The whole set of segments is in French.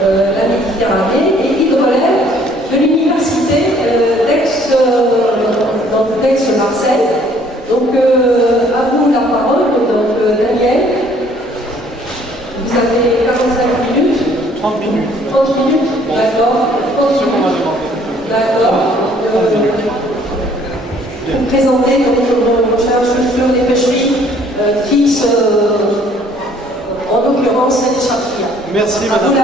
la Méditerranée et qui relève de l'université d'Aix-Marseille. Donc, à vous la parole, donc Daniel. Vous avez 45 minutes. 30 minutes. 30 minutes, d'accord. Ce qu'on m'a demandé. D'accord. Vous présentez donc vos recherches sur les pêcheries fixes, en l'occurrence celle de Charpia. Merci Madame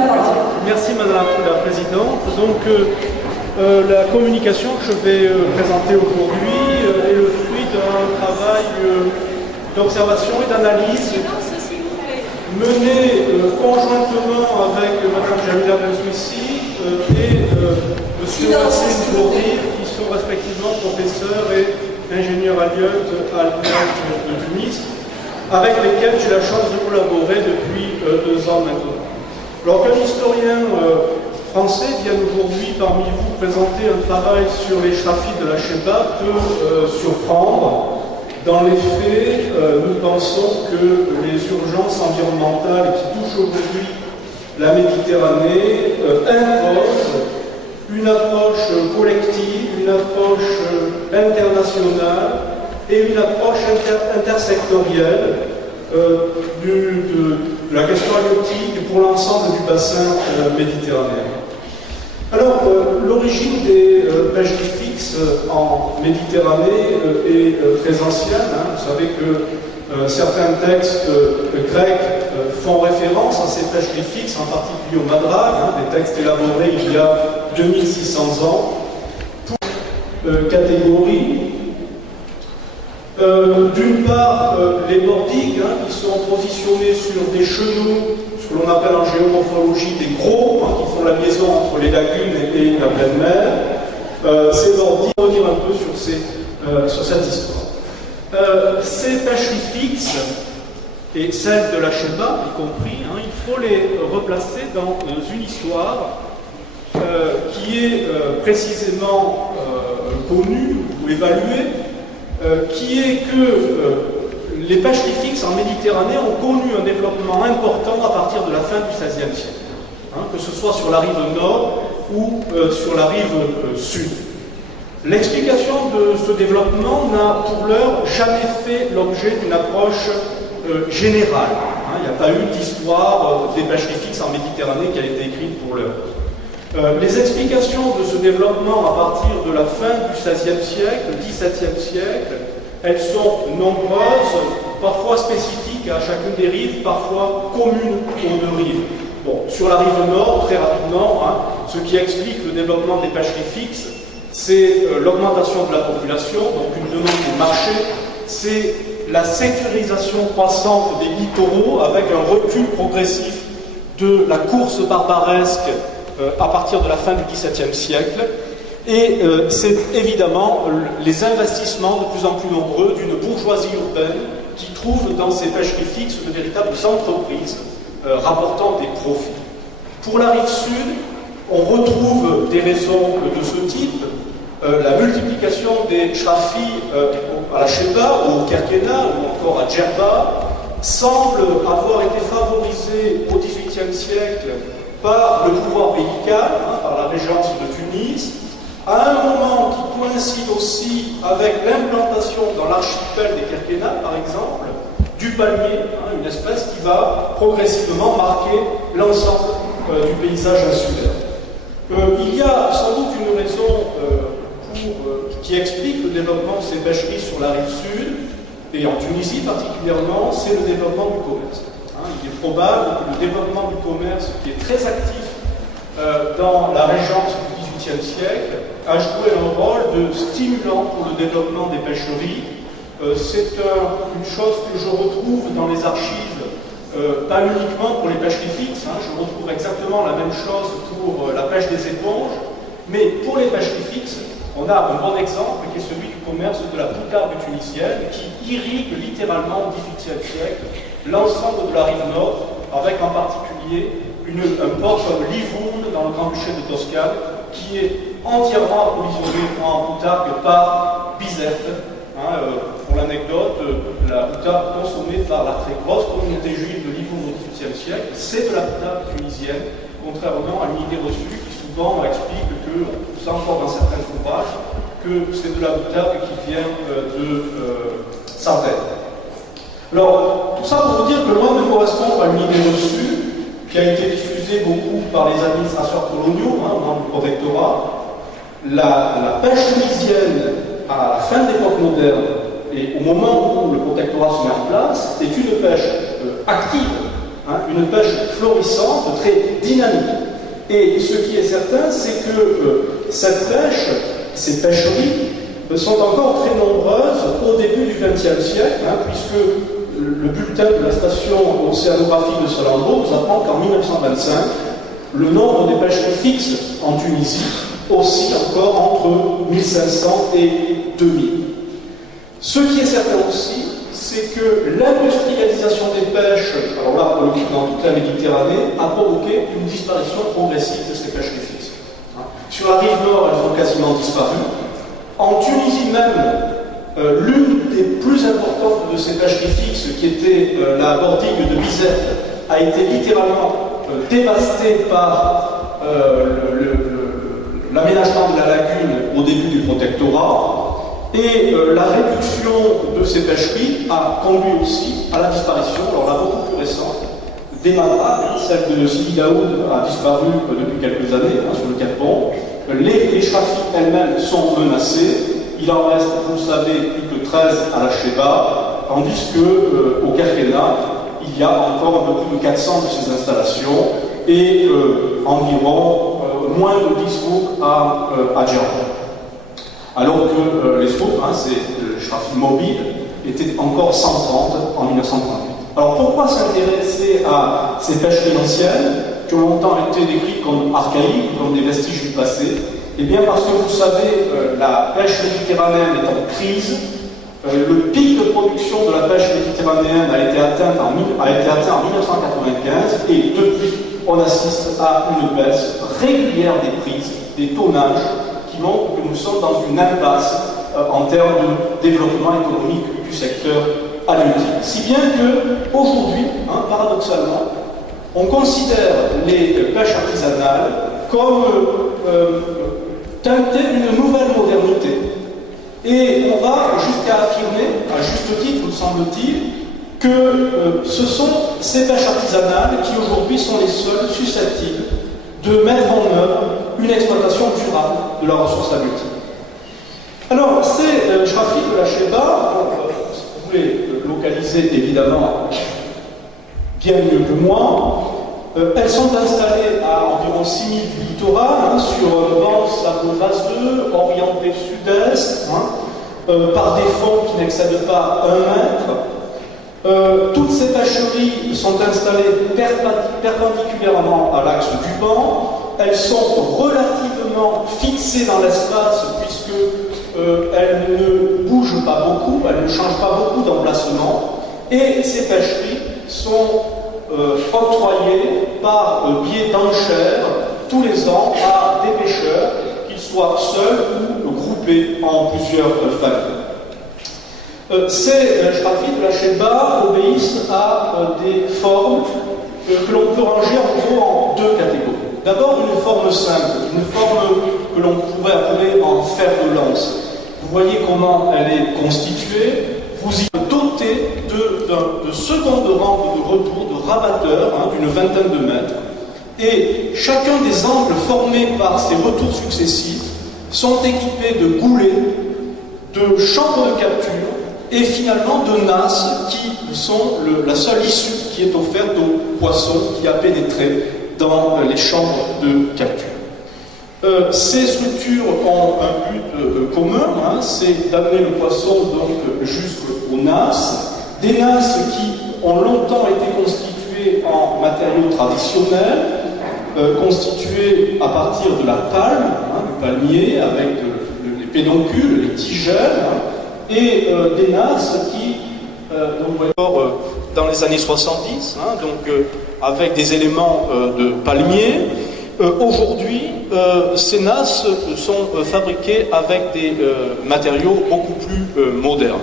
la Présidente. Donc la communication que je vais présenter aujourd'hui est le fruit d'un travail d'observation et d'analyse mené conjointement avec Mme Jamila Benzouissi et M. Wassine Bourdi, qui sont respectivement professeurs et ingénieurs adjoints à l'Université de Tunis, avec lesquels j'ai la chance de collaborer depuis 2 ans maintenant. Alors qu'un historien français vienne aujourd'hui parmi vous présenter un travail sur les chraphites de la Chebba peut surprendre. Dans les faits, nous pensons que les urgences environnementales qui touchent aujourd'hui la Méditerranée imposent une approche collective, une approche internationale et une approche intersectorielle de la question halieutique pour l'ensemble du bassin méditerranéen. Alors, l'origine des pêcheries fixes en Méditerranée est très ancienne. Vous savez que certains textes grecs font référence à ces pêcheries fixes, en particulier au Madrag, des textes élaborés il y a 2600 ans, pour catégories. D'une part, les bordigues qui sont positionnés sur des chenaux, ce que l'on appelle en géomorphologie des gros, qui font la liaison entre les lagunes et la pleine mer. Ces bordigues, on va revenir un peu sur cette histoire. Ces pêcheries fixes, et celles de la Chebba y compris, il faut les replacer dans une histoire qui est précisément connue ou évaluée, qui est que les pêcheries fixes en Méditerranée ont connu un développement important à partir de la fin du XVIe siècle, que ce soit sur la rive nord ou sur la rive sud. L'explication de ce développement n'a pour l'heure jamais fait l'objet d'une approche générale. Il n'y a pas eu d'histoire des pêcheries fixes en Méditerranée qui a été écrite pour l'heure. Les explications de ce développement à partir de la fin du XVIe siècle, XVIIe siècle, elles sont nombreuses, parfois spécifiques à chacune des rives, parfois communes aux 2 rives. Bon, sur la rive nord, très rapidement, ce qui explique le développement des pêcheries fixes, c'est l'augmentation de la population, donc une demande du marché, c'est la sécurisation croissante des littoraux avec un recul progressif de la course barbaresque à partir de la fin du XVIIe siècle, et c'est évidemment les investissements de plus en plus nombreux d'une bourgeoisie urbaine qui trouve dans ces pêcheries fixes de véritables entreprises rapportant des profits. Pour la rive sud, on retrouve des raisons de ce type. La multiplication des chraphies à la Chebba ou au Kerkena ou encore à Djerba semble avoir été favorisée au XVIIIe siècle par le pouvoir bélical, par la régence de Tunis, à un moment qui coïncide aussi avec l'implantation dans l'archipel des Kerkena, par exemple, du palmier, une espèce qui va progressivement marquer l'ensemble du paysage insulaire. Il y a sans doute une raison qui explique le développement de ces pêcheries sur la rive sud, et en Tunisie particulièrement, c'est le développement du commerce. Il est probable que le développement du commerce, qui est très actif dans la régence du XVIIIe siècle, a joué un rôle de stimulant pour le développement des pêcheries. C'est une chose que je retrouve dans les archives, pas uniquement pour les pêcheries fixes, je retrouve exactement la même chose pour la pêche des éponges, mais pour les pêcheries fixes, on a un bon exemple qui est celui du commerce de la poutarde tunisienne qui irrigue littéralement au XVIIIe siècle l'ensemble de la rive nord, avec en particulier un port comme Livourne dans le Grand-Duché de Toscane, qui est entièrement approvisionné en poutarde par Bizerte. Pour l'anecdote, la poutarde consommée par la très grosse communauté juive de Livourne au XVIIIe siècle, c'est de la poutarde tunisienne, contrairement contrairement à une idée reçue qui souvent explique que, ça encore dans certains ouvrages, que c'est de la boutade qui vient de Sardaigne. Alors, tout ça pour vous dire que loin de correspondre à une idée reçue, qui a été diffusée beaucoup par les administrateurs coloniaux, dans le protectorat, la pêche tunisienne à la fin de l'époque moderne et au moment où le protectorat se met en place est une pêche active, une pêche florissante, très dynamique. Et ce qui est certain, c'est que cette pêche, ces pêcheries, sont encore très nombreuses au début du XXe siècle, puisque le bulletin de la station océanographique de Salambot nous apprend qu'en 1925, le nombre des pêcheries fixes en Tunisie oscille encore entre 1500 et 2000. Ce qui est certain aussi, c'est que l'industrialisation des pêches, alors là, pour le coup, dans toute la Méditerranée, a provoqué une disparition progressive de ces pêcheries fixes. Sur la rive nord, elles ont quasiment disparu. En Tunisie même, l'une des plus importantes de ces pêcheries fixes, qui était la bordigue de Bizerte, a été littéralement dévastée par l'aménagement de la lagune au début du protectorat. Et la réduction de ces pêcheries a conduit aussi à la disparition, alors là beaucoup plus récente, des madragues. Celle de Sidi Daoud a disparu depuis quelques années sur le Cap-Pont. Les chafis elles-mêmes sont menacées. Il en reste, vous le savez, plus que 13 à la Cheba, tandis qu'au Kerkena, il y a encore un peu plus de 400 de ces installations et environ moins de 10 groupes à Djerba. Alors que les groupes, c'est le chafi mobile, étaient encore 130 en 1938. Alors pourquoi s'intéresser à ces pêcheries anciennes qui ont longtemps été décrites comme archaïques, comme des vestiges du passé? Eh bien parce que vous savez, la pêche méditerranéenne est en crise. Le pic de production de la pêche méditerranéenne a été atteint en 1995 et depuis, on assiste à une baisse régulière des prises, des tonnages, qui montre que nous sommes dans une impasse en termes de développement économique du secteur halieutique. Si bien qu'aujourd'hui, paradoxalement, on considère les pêches artisanales comme teintées d'une nouvelle modernité. Et on va jusqu'à affirmer, à juste titre, me semble-t-il, que ce sont ces pêches artisanales qui aujourd'hui sont les seules susceptibles de mettre en œuvre une exploitation durable de la ressource halieutique. Alors, ces chafis de la Cheba, vous pouvez localiser évidemment bien mieux que moi, elles sont installées à environ 6000 du littoral, sur un banc sablo-vaseux, orienté sud-est, par des fonds qui n'excèdent pas 1 mètre. Toutes ces pêcheries sont installées perpendiculairement à l'axe du banc. Elles sont relativement fixées dans l'espace puisqu'elles ne bougent pas beaucoup, elles ne changent pas beaucoup d'emplacement. Et ces pêcheries sont octroyées par biais d'enchères tous les ans à des pêcheurs, qu'ils soient seuls ou groupés en plusieurs familles. Ces chafis de la Cheba obéissent à des formes que l'on peut ranger en gros en 2 catégories. D'abord une forme simple, une forme que l'on pourrait appeler en fer de lance. Vous voyez comment elle est constituée. Vous y dotez de seconde rampe de retour, de rabatteurs d'une vingtaine de mètres. Et chacun des angles formés par ces retours successifs sont équipés de goulets, de chambres de capture et finalement de nasses qui sont la seule issue qui est offerte aux poissons qui a pénétré dans les chambres de capture. Ces structures ont un but commun, c'est d'amener le poisson donc jusqu'aux nasses, des nasses qui ont longtemps été constituées en matériaux traditionnels, constituées à partir de la palme, du palmier, avec les pédoncules, les tigelles, et des nasses qui, dans les années 70, avec des éléments de palmier. Aujourd'hui, ces nasses sont fabriquées avec des matériaux beaucoup plus modernes.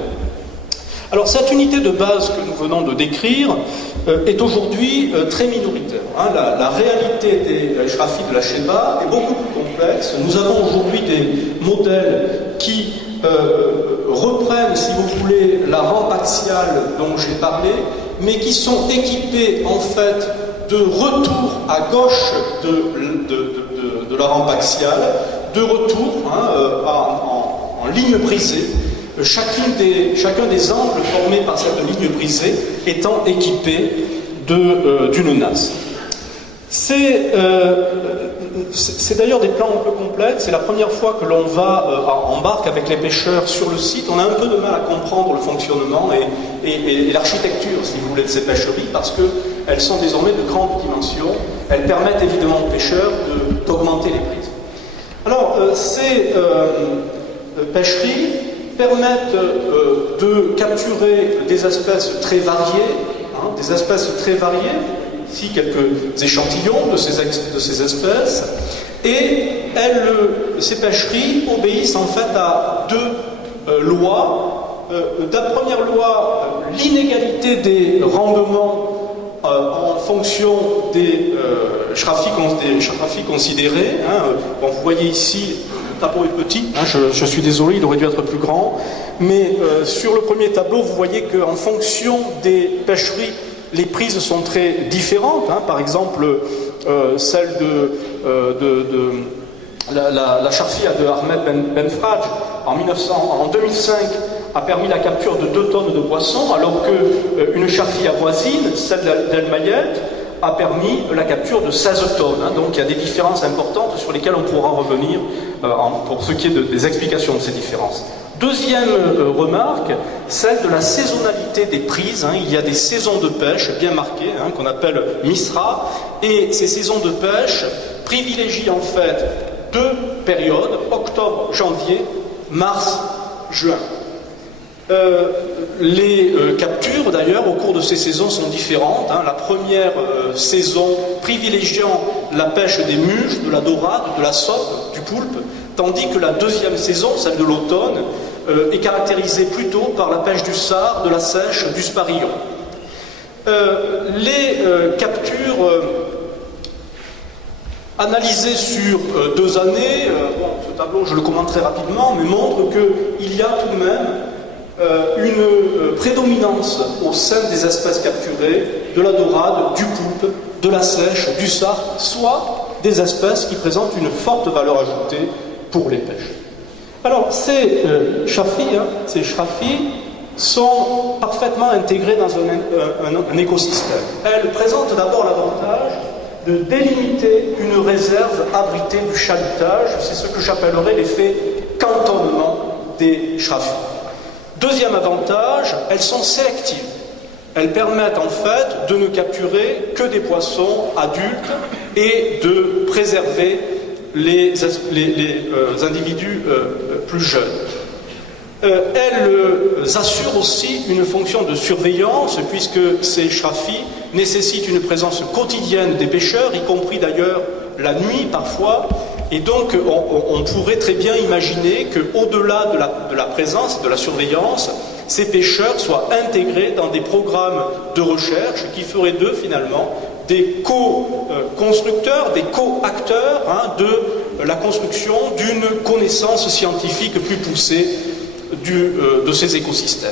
Alors cette unité de base que nous venons de décrire est aujourd'hui très minoritaire. La réalité des Shrafis de la Sheba est beaucoup plus complexe. Nous avons aujourd'hui des modèles qui reprennent, si vous voulez, la rampe axiale dont j'ai parlé, mais qui sont équipés en fait de retour à gauche de la rampe axiale, de retour en ligne brisée, chacun des angles formés par cette ligne brisée étant équipé d'une nasse. C'est d'ailleurs des plans un peu complexes. C'est la première fois que l'on embarque avec les pêcheurs sur le site. On a un peu de mal à comprendre le fonctionnement et l'architecture, si vous voulez, de ces pêcheries, parce qu'elles sont désormais de grandes dimensions. Elles permettent évidemment aux pêcheurs d'augmenter les prises. Alors, ces pêcheries permettent de capturer des espèces très variées, ici quelques échantillons de ces espèces, et ces pêcheries obéissent en fait à deux lois. La première loi, l'inégalité des rendements en fonction des Shrafis considérés. Bon, vous voyez ici, le tableau est petit, je suis désolé, il aurait dû être plus grand, mais sur le premier tableau, vous voyez qu'en fonction des pêcheries, les prises sont très différentes. Par exemple, celle la Sharfia de Ahmed Ben Fraj en 2005 a permis la capture de 2 tonnes de poissons, alors qu'une Sharfia voisine, celle d'El Mayet, a permis la capture de 16 tonnes. Donc il y a des différences importantes sur lesquelles on pourra revenir pour ce qui est des explications de ces différences. Deuxième remarque, celle de la saisonnalité des prises. Il y a des saisons de pêche bien marquées, qu'on appelle Misra, et ces saisons de pêche privilégient en fait 2 périodes, octobre, janvier, mars, juin. Les captures d'ailleurs au cours de ces saisons sont différentes. La première saison privilégiant la pêche des muges, de la dorade, de la sope, du poulpe, tandis que la deuxième saison, celle de l'automne, est caractérisée plutôt par la pêche du sard, de la sèche, du sparillon. Les captures analysées sur 2 années, ce tableau je le commente très rapidement, mais montre qu'il y a tout de même une prédominance au sein des espèces capturées de la dorade, du poulpe, de la sèche, du sard, soit des espèces qui présentent une forte valeur ajoutée pour les pêches. Alors, ces Shrafis sont parfaitement intégrés dans un écosystème. Elles présentent d'abord l'avantage de délimiter une réserve abritée du chalutage. C'est ce que j'appellerais l'effet cantonnement des Shrafis. Deuxième avantage, elles sont sélectives. Elles permettent en fait de ne capturer que des poissons adultes et de préserver les individus plus jeunes. Elles assurent aussi une fonction de surveillance, puisque ces Shrafis nécessitent une présence quotidienne des pêcheurs, y compris d'ailleurs la nuit parfois, et donc on pourrait très bien imaginer qu'au-delà de la présence, de la surveillance, ces pêcheurs soient intégrés dans des programmes de recherche qui feraient d'eux finalement des co-constructeurs, des co-acteurs de la construction d'une connaissance scientifique plus poussée de ces écosystèmes.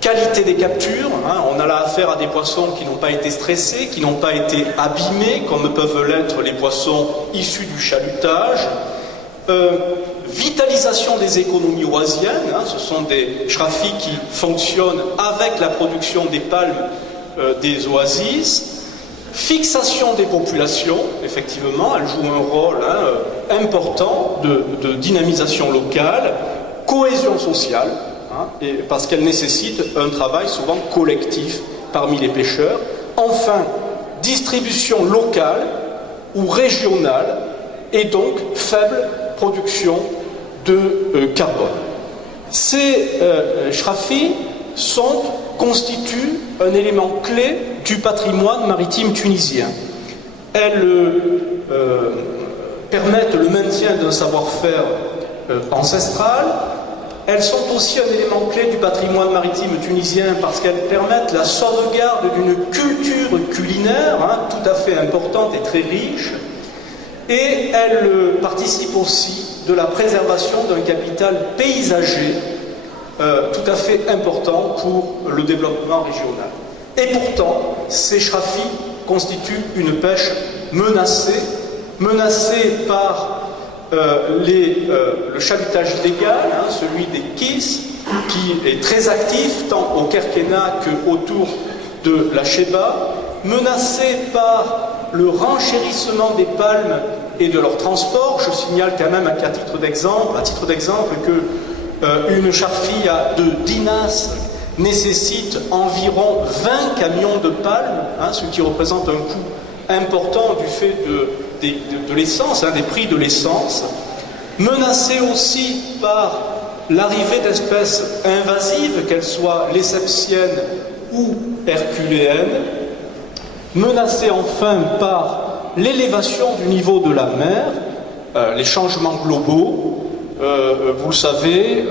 Qualité des captures, on a là affaire à des poissons qui n'ont pas été stressés, qui n'ont pas été abîmés, comme peuvent l'être les poissons issus du chalutage. Vitalisation des économies oasiennes, ce sont des Shrafis qui fonctionnent avec la production des palmes des oasis. Fixation des populations, effectivement, elles jouent un rôle important de dynamisation locale. Cohésion sociale, parce qu'elle nécessite un travail souvent collectif parmi les pêcheurs. Enfin, distribution locale ou régionale, et donc faible production de carbone. Ces Shrafis constituent un élément clé du patrimoine maritime tunisien. Elles permettent le maintien d'un savoir-faire ancestral, elles sont aussi un élément clé du patrimoine maritime tunisien parce qu'elles permettent la sauvegarde d'une culture culinaire tout à fait importante et très riche, et elles participent aussi de la préservation d'un capital paysager tout à fait important pour le développement régional. Et pourtant, ces shrafis constituent une pêche menacée par le chalutage illégal, celui des KIS, qui est très actif tant au Kerkena qu'autour de la Cheba, menacée par le renchérissement des palmes et de leur transport. Je signale quand même à titre d'exemple que une charfia de Dinas nécessite environ 20 camions de palmes, ce qui représente un coût important du fait de l'essence, des prix de l'essence, menacée aussi par l'arrivée d'espèces invasives, qu'elles soient lessepsiennes ou herculéennes, menacée enfin par l'élévation du niveau de la mer, les changements globaux, vous le savez,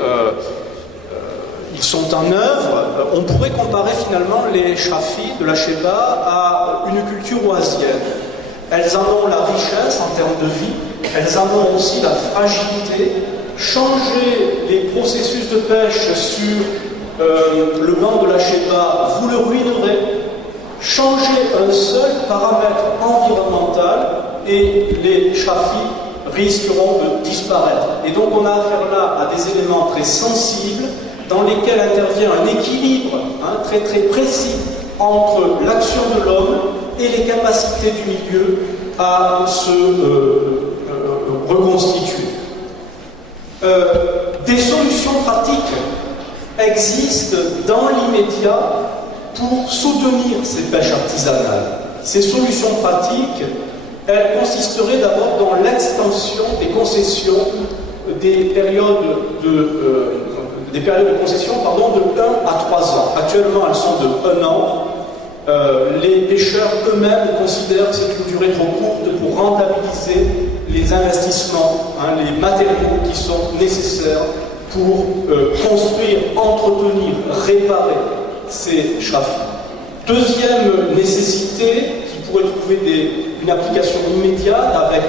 ils sont en œuvre. On pourrait comparer finalement les shrafis de la Cheba à une culture oasienne. Elles en ont la richesse en termes de vie, elles en ont aussi la fragilité. Changer les processus de pêche sur le banc de la Cheba, vous le ruinerez. Changer un seul paramètre environnemental et les shrafis risqueront de disparaître. Et donc on a affaire là à des éléments très sensibles dans lesquels intervient un équilibre très très précis entre l'action de l'homme et les capacités du milieu à se reconstituer. Des solutions pratiques existent dans l'immédiat pour soutenir ces pêches artisanales. Ces solutions pratiques, elles consisteraient d'abord dans l'extension des concessions des périodes de concession de 1 à 3 ans. Actuellement, elles sont de 1 an. Les pêcheurs eux-mêmes considèrent que c'est une durée trop courte pour rentabiliser les investissements, les matériaux qui sont nécessaires pour construire, entretenir, réparer ces shrafis. Deuxième nécessité, qui pourrait trouver une application immédiate avec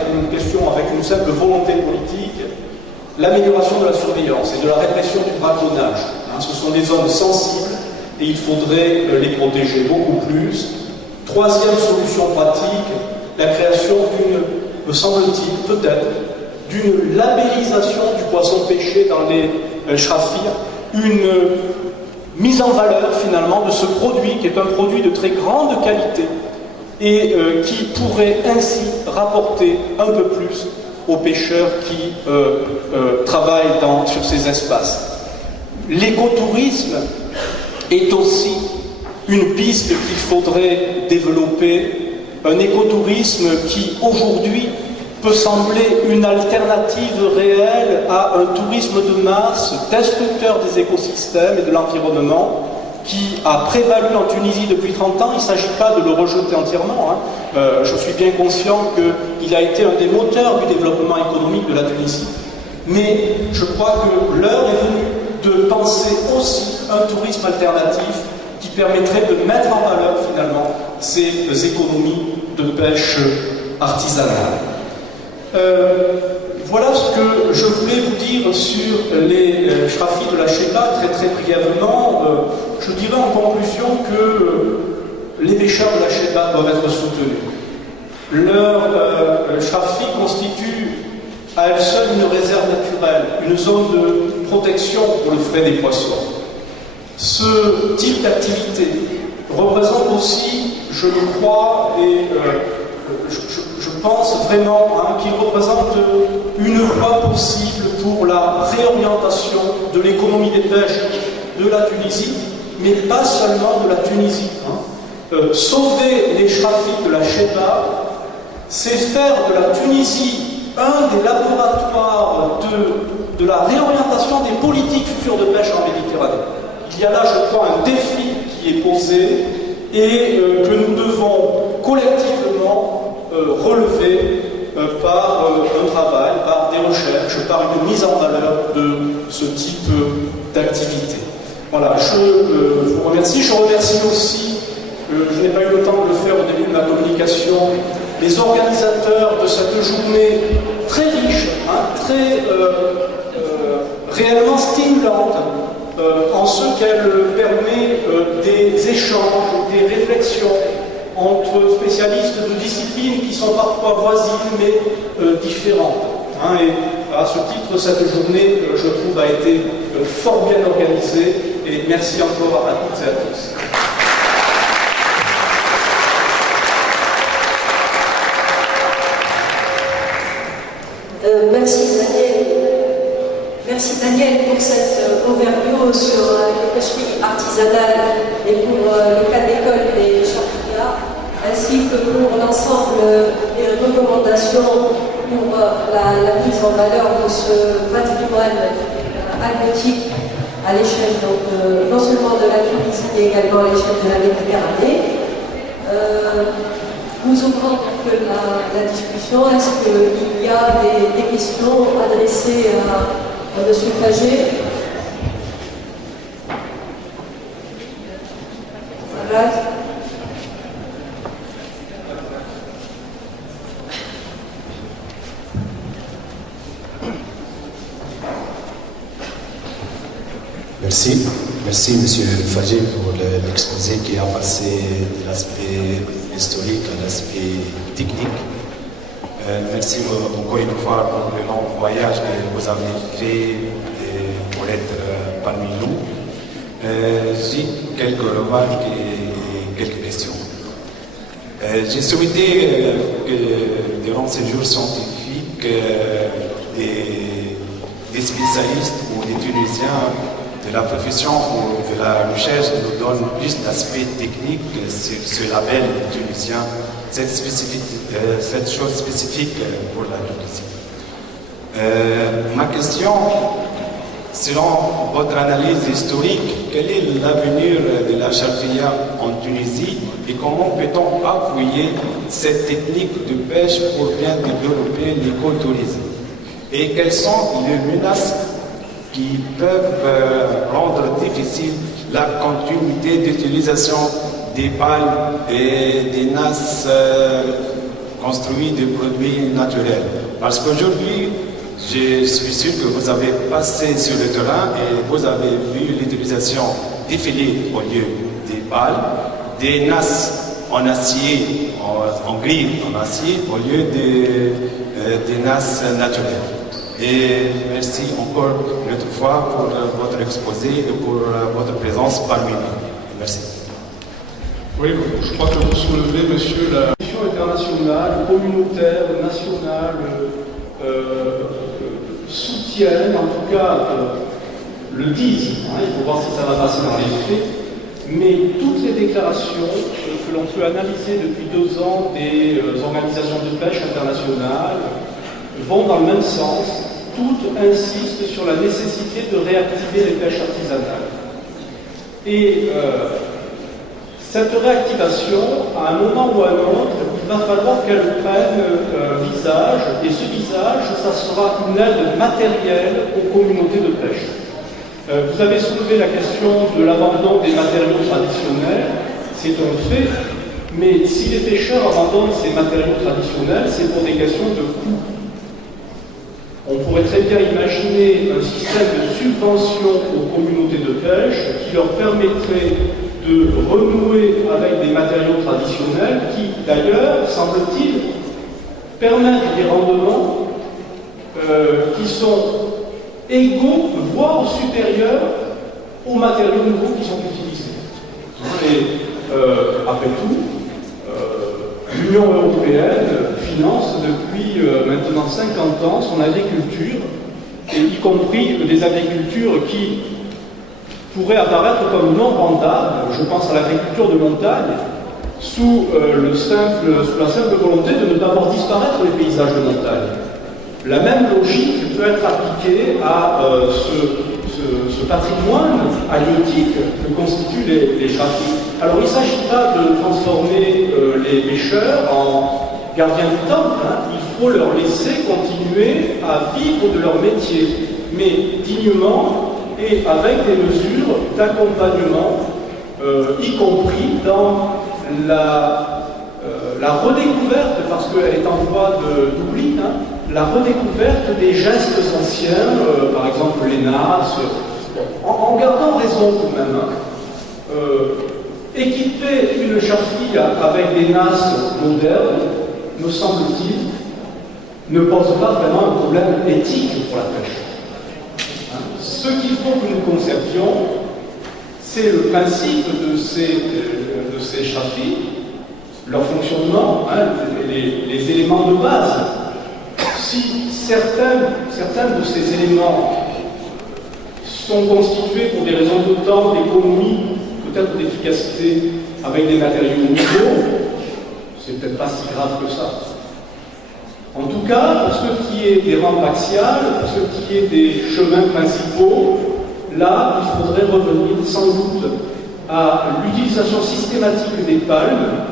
une simple volonté politique, l'amélioration de la surveillance et de la répression du braconnage. Ce sont des zones sensibles et il faudrait les protéger beaucoup plus. Troisième solution pratique, la création me semble-t-il, peut-être, d'une labellisation du poisson pêché dans les shrafis, une mise en valeur finalement de ce produit qui est un produit de très grande qualité et qui pourrait ainsi rapporter un peu plus aux pêcheurs qui travaillent sur ces espaces. L'écotourisme est aussi une piste qu'il faudrait développer, un écotourisme qui aujourd'hui peut sembler une alternative réelle à un tourisme de masse destructeur des écosystèmes et de l'environnement qui a prévalu en Tunisie depuis 30 ans. Il ne s'agit pas de le rejeter entièrement. Je suis bien conscient qu'il a été un des moteurs du développement économique de la Tunisie. Mais je crois que l'heure est venue de penser aussi un tourisme alternatif qui permettrait de mettre en valeur finalement ces économies de pêche artisanale. Voilà ce que je voulais vous dire sur les shrafis de la Cheba, très très brièvement. Je dirais en conclusion que les pêcheurs de la Cheba doivent être soutenus. Leur shrafi constitue à elle seule une réserve naturelle, une zone de protection pour le frais des poissons. Ce type d'activité représente aussi, je le crois, et je pense vraiment qu'il représente une voie possible pour la réorientation de l'économie des pêches de la Tunisie, mais pas seulement de la Tunisie. Sauver les shrafis de la Cheba, c'est faire de la Tunisie un des laboratoires de la réorientation des politiques futures de pêche en Méditerranée. Il y a là, je crois, un défi qui est posé et que nous devons collectivement relever par un travail, par des recherches, par une mise en valeur de ce type je vous remercie. Je remercie aussi, je n'ai pas eu le temps de le faire au début de ma communication, les organisateurs de cette journée très riche, très réellement stimulante, en ce qu'elle permet des échanges, des réflexions entre spécialistes de disciplines qui sont parfois voisines mais différentes. Et à ce titre, cette journée, je trouve, a été fort bien organisée et merci encore à toutes et à tous. Merci Daniel pour cette overview sur les pêcheries artisanales et pour le cas d'école des champignons, ainsi que pour l'ensemble des recommandations pour la mise en valeur de ce patrimoine halieutique à l'échelle non seulement de la Tunisie mais également à l'échelle de la Méditerranée. Nous ouvrons donc la discussion. Est-ce qu'il y a des questions adressées à M. Fagé? Merci. Merci, M. Fagé, pour l'exposé qui a passé de l'aspect historique à l'aspect technique. Merci encore une fois pour le long voyage que vous avez fait pour être parmi nous. J'ai quelques remarques et quelques questions. J'ai souhaité que durant ces jours scientifiques, des spécialistes ou des Tunisiens de la profession ou de la recherche nous donnent plus d'aspects techniques sur ce label tunisien, cette chose spécifique pour la Tunisie. Ma question, selon votre analyse historique, quel est l'avenir de la charpia en Tunisie et comment peut-on appuyer cette technique de pêche pour bien développer l'écotourisme? Et quelles sont les menaces qui peuvent rendre difficile la continuité d'utilisation des palmes et des nasses construites de produits naturels? Parce qu'aujourd'hui, je suis sûr que vous avez passé sur le terrain et vous avez vu l'utilisation défiler au lieu des palmes, des nasses en acier, en grille en acier, au lieu des nasses naturelles. Et merci encore une autre fois pour votre exposé et pour votre présence parmi nous. Merci. Oui, je crois que vous soulevez, monsieur, la question internationale, communautaire, nationale, soutiennent, en tout cas, le disent. Il faut voir si ça va passer dans les faits. Mais toutes les déclarations que l'on peut analyser depuis 2 ans des organisations de pêche internationales vont dans le même sens. Toutes insistent sur la nécessité de réactiver les pêches artisanales. Et cette réactivation, à un moment ou à un autre, il va falloir qu'elle prenne visage, et ce visage, ça sera une aide matérielle aux communautés de pêche. Vous avez soulevé la question de l'abandon des matériaux traditionnels, c'est un fait, mais si les pêcheurs abandonnent ces matériaux traditionnels, c'est pour des questions de coût. On pourrait très bien imaginer un système de subvention aux communautés de pêche qui leur permettrait de renouer avec des matériaux traditionnels qui, d'ailleurs, semble-t-il, permettent des rendements qui sont égaux, voire supérieurs aux matériaux nouveaux qui sont utilisés. Et après tout, l'Union européenne finance depuis maintenant 50 ans son agriculture, et y compris des agricultures qui pourraient apparaître comme non rendables. Je pense à l'agriculture de montagne, sous la simple volonté de ne pas voir disparaître les paysages de montagne. La même logique peut être appliquée à ce patrimoine halieutique que constituent les pratiques. Alors il ne s'agit pas de transformer les pêcheurs en gardiens du temple, il faut leur laisser continuer à vivre de leur métier, mais dignement et avec des mesures d'accompagnement, y compris dans la redécouverte, parce qu'elle est en voie d'oubli, hein, la redécouverte des gestes anciens, par exemple les NAS, en gardant raison tout de même. Hein. Équiper une charfille avec des NAS modernes, me semble-t-il, ne pose pas vraiment un problème éthique pour la pêche. Hein. Ce qu'il faut que nous conservions, c'est le principe de ces charfilles, leur fonctionnement, hein, les éléments de base. Si certains de ces éléments sont constitués pour des raisons de temps, d'économie, peut-être d'efficacité, avec des matériaux nouveaux, c'est peut-être pas si grave que ça. En tout cas, pour ce qui est des rampes axiales, pour ce qui est des chemins principaux, là, il faudrait revenir sans doute à l'utilisation systématique des palmes,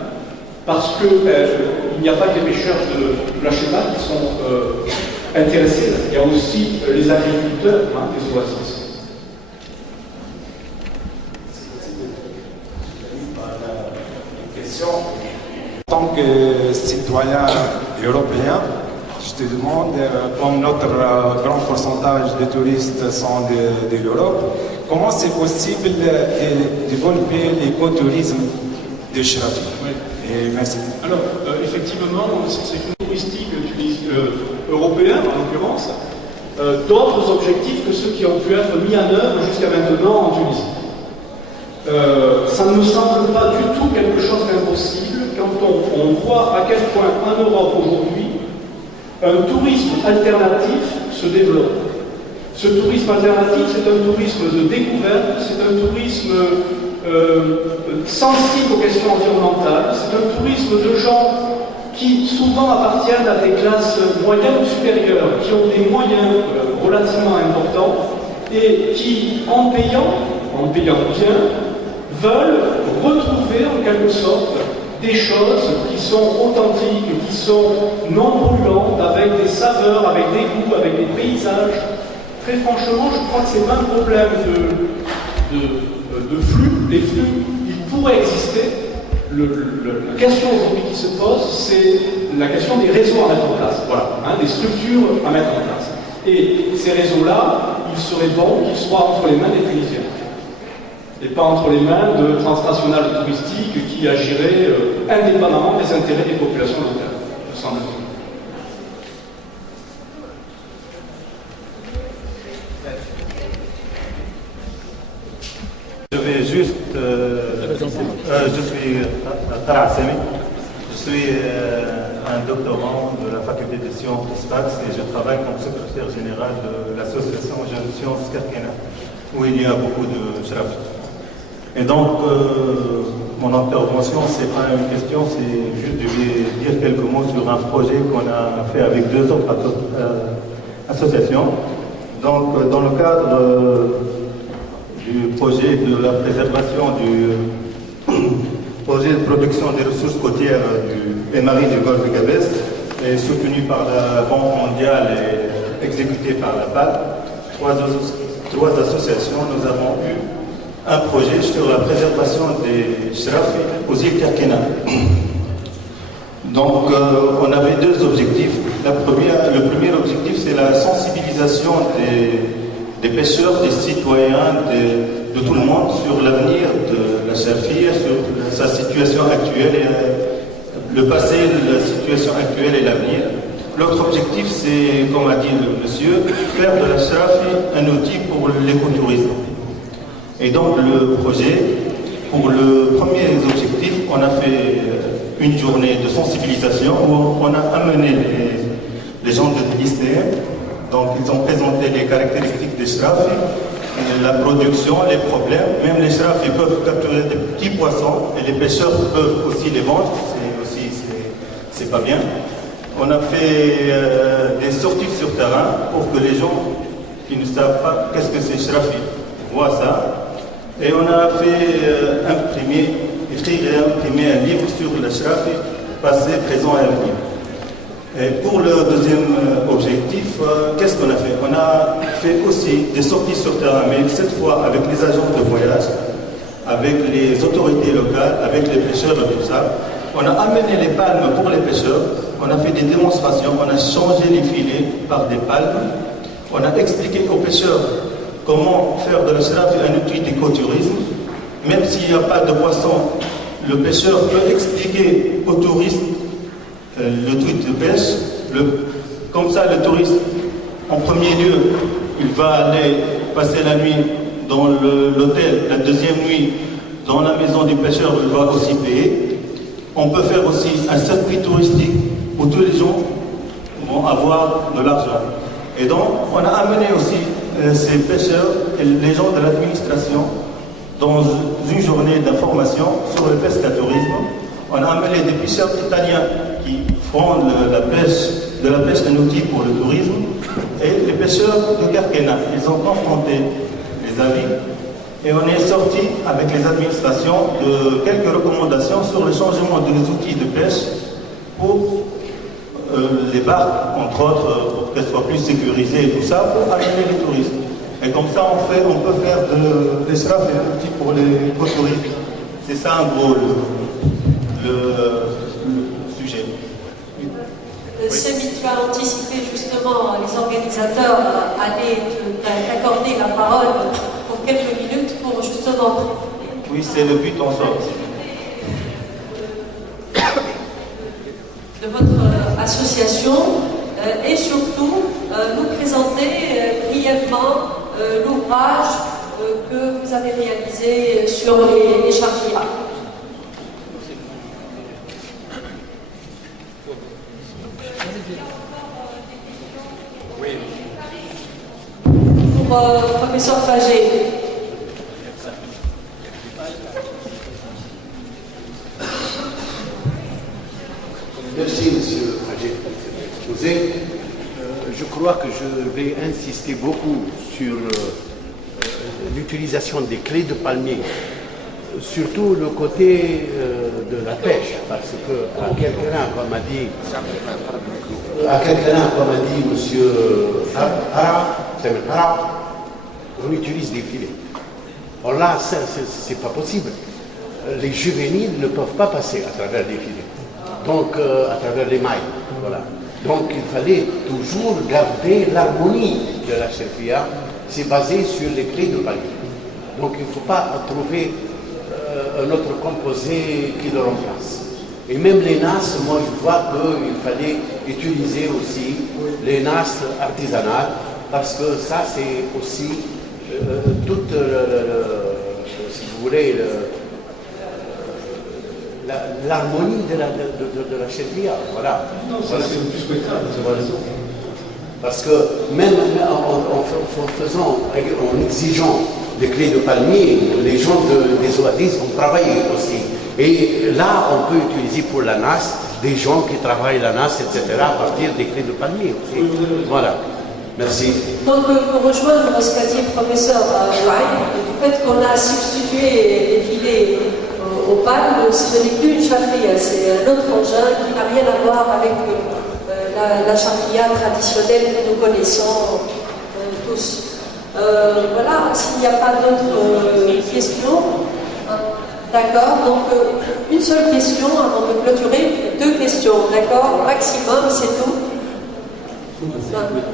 parce qu'il n'y a pas que les pêcheurs de la Chema qui sont intéressés, il y a aussi les agriculteurs des oasis. En tant que citoyen européen, je te demande, comme notre grand pourcentage de touristes sont de l'Europe, comment c'est possible de développer l'écotourisme de Chirafi? Oui. Et merci. Alors, effectivement, c'est une touristique européenne, en l'occurrence, d'autres objectifs que ceux qui ont pu être mis en œuvre jusqu'à maintenant en Tunisie. Ça ne me semble pas du tout quelque chose d'impossible quand on voit à quel point en Europe aujourd'hui un tourisme alternatif se développe. Ce tourisme alternatif, c'est un tourisme de découverte, c'est un tourisme sensible aux questions environnementales, c'est un tourisme de gens qui souvent appartiennent à des classes moyennes ou supérieures, qui ont des moyens relativement importants et qui, en payant bien, veulent retrouver en quelque sorte des choses qui sont authentiques, qui sont non polluantes, avec des saveurs, avec des goûts, avec des paysages. Très franchement, je crois que ce n'est pas un problème de flux. Les flux, ils pourraient exister. La question aujourd'hui qui se pose, c'est la question des réseaux à mettre en place. Voilà, hein, des structures à mettre en place. Et ces réseaux-là, il serait bon qu'ils soient entre les mains des Tunisiens. Et pas entre les mains de transnationales touristiques qui agiraient indépendamment des intérêts des populations locales, sans doute. Je vais juste... je suis Tara Assemi. Je suis un doctorant de la faculté des sciences de SPAX et je travaille comme secrétaire général de l'association Jeunes Sciences Karkina, où il y a beaucoup de Chirafi. Et donc, mon intervention, c'est pas une question, c'est juste de dire quelques mots sur un projet qu'on a fait avec deux autres associations. Donc, dans le cadre du projet de la préservation du projet de production des ressources côtières et marines du golfe de Gabès, et soutenu par la Banque mondiale et exécuté par la PAD, trois associations, nous avons eu un projet sur la préservation des Chirafi aux îles Karkina. Donc, on avait deux objectifs. Le premier objectif, c'est la sensibilisation des pêcheurs, des citoyens, de tout le monde sur l'avenir de la Chirafi, sur sa situation actuelle, et le passé, la situation actuelle et l'avenir. L'autre objectif, c'est, comme a dit le monsieur, faire de la Chirafi un outil pour l'écotourisme. Et donc le projet, pour le premier objectif, on a fait une journée de sensibilisation où on a amené les gens de l'ISTM. Donc ils ont présenté les caractéristiques des Chirafi, la production, les problèmes. Même les Chirafi peuvent capturer des petits poissons et les pêcheurs peuvent aussi les vendre. C'est pas bien. On a fait des sorties sur terrain pour que les gens qui ne savent pas qu'est-ce que c'est Chirafi voient ça. Et on a fait écrire et imprimer un livre sur la Chirafi, passé, présent et avenir. Et pour le deuxième objectif, qu'est-ce qu'on a fait? On a fait aussi des sorties sur terrain, mais cette fois avec les agences de voyage, avec les autorités locales, avec les pêcheurs et tout ça. On a amené les palmes pour les pêcheurs, on a fait des démonstrations, on a changé les filets par des palmes, on a expliqué aux pêcheurs comment faire de la shrafi un outil d'écotourisme. Même s'il n'y a pas de poisson, le pêcheur peut expliquer aux touristes le truc de pêche. Comme ça, le touriste, en premier lieu, il va aller passer la nuit dans l'hôtel, la deuxième nuit dans la maison du pêcheur, il va aussi payer. On peut faire aussi un circuit touristique où tous les gens vont avoir de l'argent. Et donc, on a amené aussi ces pêcheurs et les gens de l'administration dans une journée d'information sur le pescatourisme. On a amené des pêcheurs italiens qui font de la pêche un outil pour le tourisme, et les pêcheurs de Carquena. Ils ont confronté les avis et on est sorti avec les administrations de quelques recommandations sur le changement des outils de pêche pour les barques, entre autres, pour qu'elles soient plus sécurisées et tout ça, pour amener les touristes. Et comme ça, on peut faire des shraf et un outil pour les touristes. C'est ça, en gros, le sujet. Semi, tu as anticipé justement les organisateurs allaient t'accorder la parole pour quelques minutes pour justement... Oui, c'est le but en sorte. De votre association et surtout nous présenter brièvement l'ouvrage que vous avez réalisé sur les charfias. Pour professeur Fagé. Merci, monsieur Fagé, pour cet exposé. Je crois que je vais insister beaucoup sur l'utilisation des clés de palmier, surtout le côté de la pêche, parce que à quelqu'un, comme a dit monsieur Ara, on utilise des filets. Or là, c'est pas possible. Les juvéniles ne peuvent pas passer à travers les filets. Donc, à travers les mailles, voilà. Donc, il fallait toujours garder l'harmonie de la charfia. C'est basé sur les clés de palmier. Donc, il ne faut pas trouver un autre composé qui le remplace. Et même les nasses, moi, je vois qu'il fallait utiliser aussi les nasses artisanales, parce que ça, c'est aussi toute, si vous voulez, l'harmonie de la charfia, voilà. Non, ça c'est le plus souhaitable, vous avez raison. Parce que même en exigeant des clés de palmier, les gens des oasis ont travaillé aussi. Et là, on peut utiliser pour la nasse des gens qui travaillent la nasse, etc., à partir des clés de palmier aussi. Voilà. Merci. Donc, pour rejoindre ce qu'a dit le professeur Ouaï, du fait qu'on a substitué les filets aux palmes, ce n'est plus une charfia, c'est un autre engin qui n'a rien à voir avec la charfia traditionnelle que nous connaissons tous. Voilà, s'il n'y a pas d'autres questions, d'accord, donc une seule question avant de clôturer, 2 questions, d'accord, maximum, c'est tout.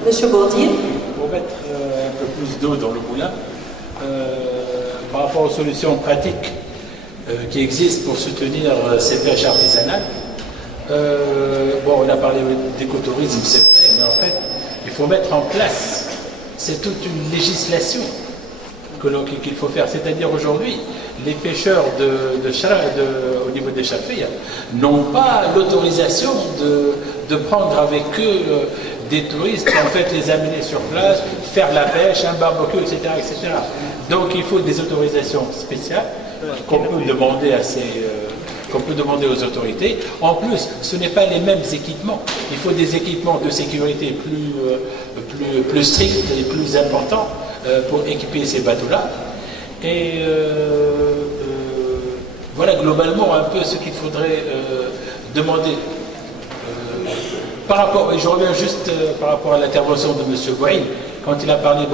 Monsieur Bourdier. Pour mettre un peu plus d'eau dans le moulin, par rapport aux solutions pratiques qui existent pour soutenir ces pêches artisanales, bon, on a parlé d'écotourisme, c'est vrai, mais en fait, il faut mettre en place, c'est toute une législation qu'il faut faire. C'est-à-dire aujourd'hui, les pêcheurs au niveau des charfias n'ont pas l'autorisation de prendre avec eux des touristes, en fait les amener sur place, faire la pêche, un barbecue, etc., etc. Donc il faut des autorisations spéciales qu'on peut demander aux autorités. En plus, ce n'est pas les mêmes équipements. Il faut des équipements de sécurité plus stricts et plus importants pour équiper ces bateaux-là. Et voilà globalement un peu ce qu'il faudrait demander par rapport, et je reviens juste par rapport à l'intervention de M. Gouaïn, quand il a parlé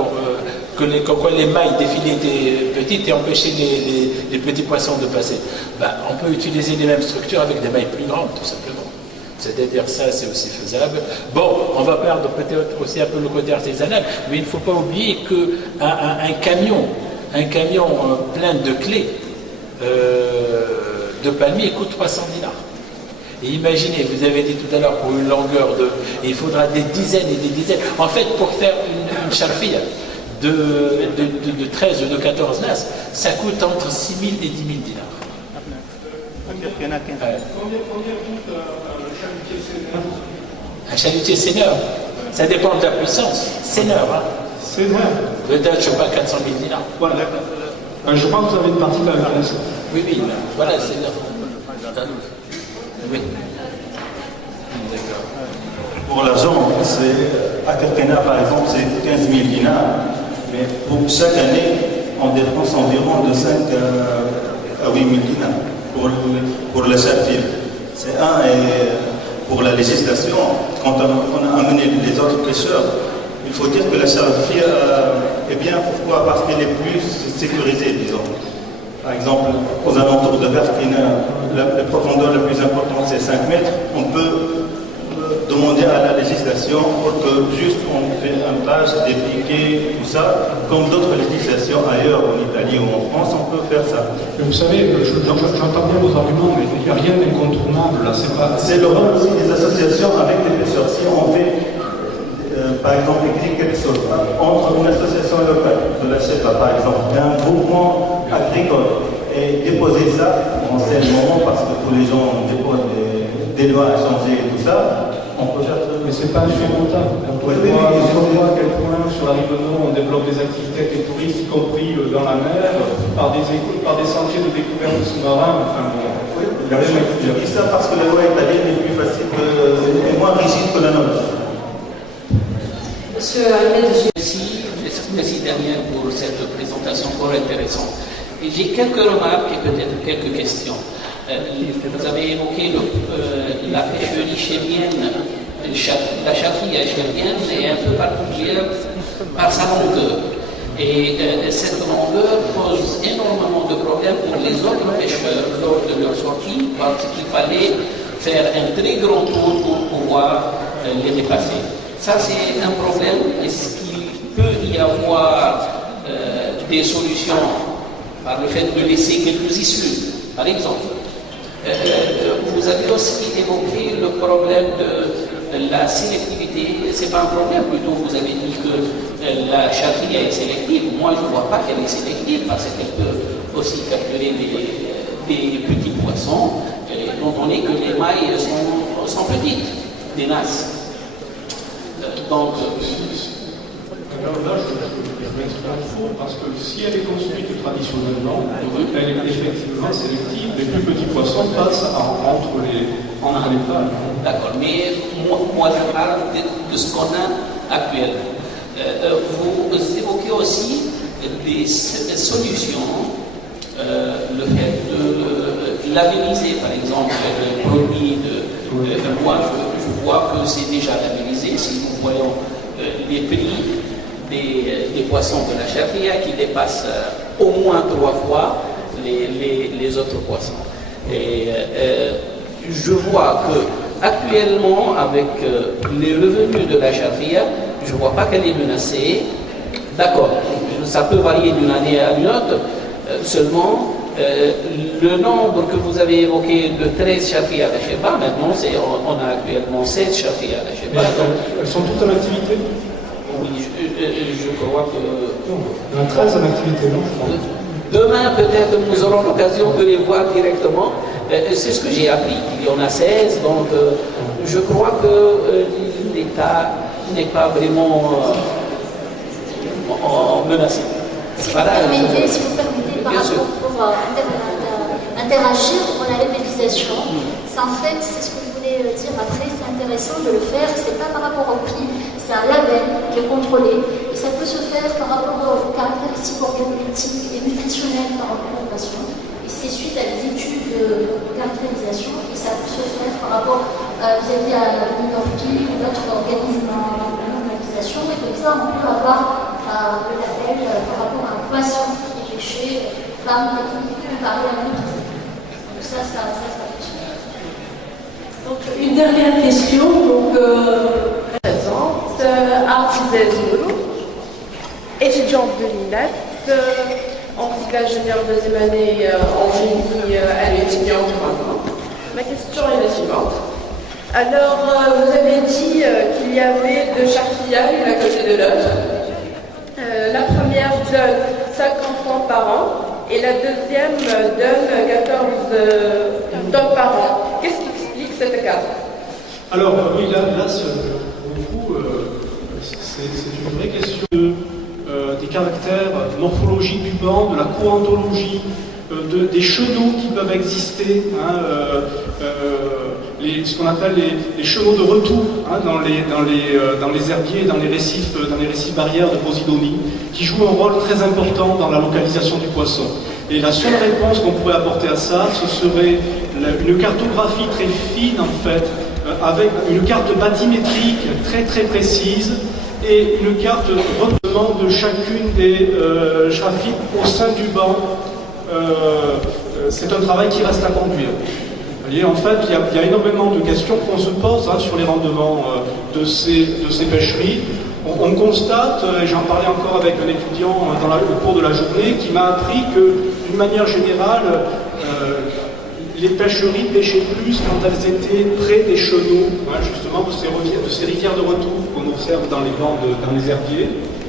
que les mailles défilées étaient petites et empêchaient les petits poissons de passer. Ben, on peut utiliser les mêmes structures avec des mailles plus grandes, tout simplement. C'est-à-dire ça, c'est aussi faisable. Bon, on va perdre peut-être aussi un peu le côté artisanal, mais il ne faut pas oublier qu'un camion plein de clés de palmier coûte 300 dinars. Et imaginez, vous avez dit tout à l'heure, pour une longueur il faudra des dizaines et des dizaines. En fait, pour faire une charfia de 13 ou de 14 nas, ça coûte entre 6 000 et 10 000 dinars. Combien coûte Un chalutier senior, ça dépend de la puissance. Senior, hein. Senior. Peut-être, je ne sais pas, 400 000 dinars. Voilà. Je crois que vous avez une partie de la réponse. Oui, voilà, senior. Oui. Pour l'argent, à Kerkena par exemple, c'est 15 000 dinars, mais pour chaque année, on dépense environ de 5 à 8 000 dinars pour la charfia. C'est un, et pour la législation, quand on a amené les autres pêcheurs, il faut dire que la charfia est bien. Pourquoi? Parce qu'elle est plus sécurisée, disons. Par exemple, aux alentours de Kerkena, la profondeur la plus importante c'est 5 mètres. On peut demander à la législation pour que juste on fait un plage, des piquets, tout ça, comme d'autres législations ailleurs, en Italie ou en France, on peut faire ça. Mais vous savez, j'entends bien vos arguments, mais il n'y a rien d'incontournable là, c'est le rôle aussi des associations avec les pêcheurs. Si on fait, par exemple, écrire quelque chose entre une association locale de la CEPA, par exemple, et un groupement agricole, et déposer ça, on sait le moment parce que tous les gens déposent des lois à changer et tout ça. On peut faire ça. Mais c'est pas insurmontable. Quand on voit à quel point sur la rive nord on développe des activités avec les touristes, y compris dans la mer, par des sentiers de découverte de sous-marins. Enfin bon, il y a rien à dire. Je dis ça parce que la loi italienne est plus facile et moins rigide que la nôtre. Monsieur Ahmed, merci Daniel pour cette présentation fort intéressante. J'ai quelques remarques et peut-être quelques questions. Vous avez évoqué la pêcherie chérienne, la charfia chérienne est un peu particulière par sa longueur. Et cette longueur pose énormément de problèmes pour les autres pêcheurs lors de leur sortie, parce qu'il fallait faire un très grand tour pour pouvoir les dépasser. Ça, c'est un problème. Est-ce qu'il peut y avoir des solutions par le fait de laisser quelques issues, par exemple? Vous avez aussi évoqué le problème de la sélectivité. Ce n'est pas un problème, plutôt vous avez dit que la charfia est sélective. Moi, je ne vois pas qu'elle est sélective parce qu'elle peut aussi capturer des petits poissons, étant donné que les mailles sont petites, des nasses. Donc, alors là, je m'exprime faux parce que si elle est construite traditionnellement, elle est effectivement sélective. Les plus petits poissons passent entre les pages. D'accord, mais moi je parle de ce qu'on a actuellement. Vous évoquez aussi des solutions, le fait de labelliser par exemple les produits moi je vois que c'est déjà labellisé. Si nous voyons les prix des poissons de la charfia qui dépassent au moins 3 fois les autres poissons. Et je vois que actuellement, avec les revenus de la charfia, je ne vois pas qu'elle est menacée. D'accord, ça peut varier d'une année à une autre, seulement le nombre que vous avez évoqué de 13 charfias à la Sheba, maintenant on a actuellement 16 charfias à la Sheba. Elles sont toutes en activité? Oui, je crois que... Il y en a 13 en activité, non? Demain, peut-être, nous aurons l'occasion de les voir directement. C'est ce que j'ai appris. Il y en a 16, donc je crois que l'État n'est pas vraiment menacé. Si vous permettez, par rapport pour interagir pour la labellisation, c'est en fait, c'est ce que je voulais dire après, c'est intéressant de le faire, c'est pas par rapport au prix, c'est un label qui est contrôlé, et ça peut se faire par rapport aux caractéristiques organoleptiques et nutritionnelles par rapport aux patients, et c'est suite à des études de caractérisation, et ça peut se faire par rapport vis-à-vis à l'UNORPI ou d'autres organismes en normalisation, et comme ça on peut avoir le label par rapport à un poisson qui est pêché par une technique comparée à une autre. Donc ça suffit. Donc, une dernière question. Donc, Présente, Artisez Zulu, étudiante de l'INET, en cycle ingénieur deuxième année en génie à l'étudiante maintenant. Ma question est la suivante. Alors, vous avez dit qu'il y avait deux chaque filiales, l'une à côté de l'autre. La première donne 50 ans par an et la deuxième donne 14 tonnes par an. Qu'est-ce qui explique cet écart? Alors, oui, là pour le coup, c'est une vraie question des caractères morphologiques du banc, de la courantologie, des chenaux qui peuvent exister, hein, ce qu'on appelle les chenaux de retour, hein, dans les herbiers, dans les récifs barrières de Posidonie, qui jouent un rôle très important dans la localisation du poisson. Et la seule réponse qu'on pourrait apporter à ça, ce serait une cartographie très fine en fait, avec une carte bathymétrique très très précise et une carte de redressement de chacune des chafites au sein du banc. C'est un travail qui reste à conduire. Vous voyez, en fait, il y a énormément de questions qu'on se pose hein, sur les rendements de ces pêcheries. On constate, et j'en parlais encore avec un étudiant au cours de la journée, qui m'a appris que, d'une manière générale, les pêcheries pêchaient plus quand elles étaient près des chenaux, hein, justement de ces rivières de retour qu'on observe dans les bancs, dans les herbiers.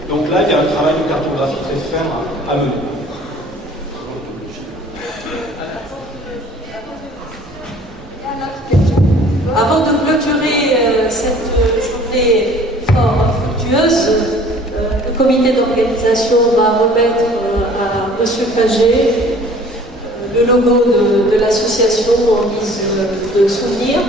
Donc là, il y a un travail de cartographie très ferme à mener. Avant de clôturer cette journée fort fructueuse, le comité d'organisation va remettre à M. Fagé le logo de l'association en guise de souvenir.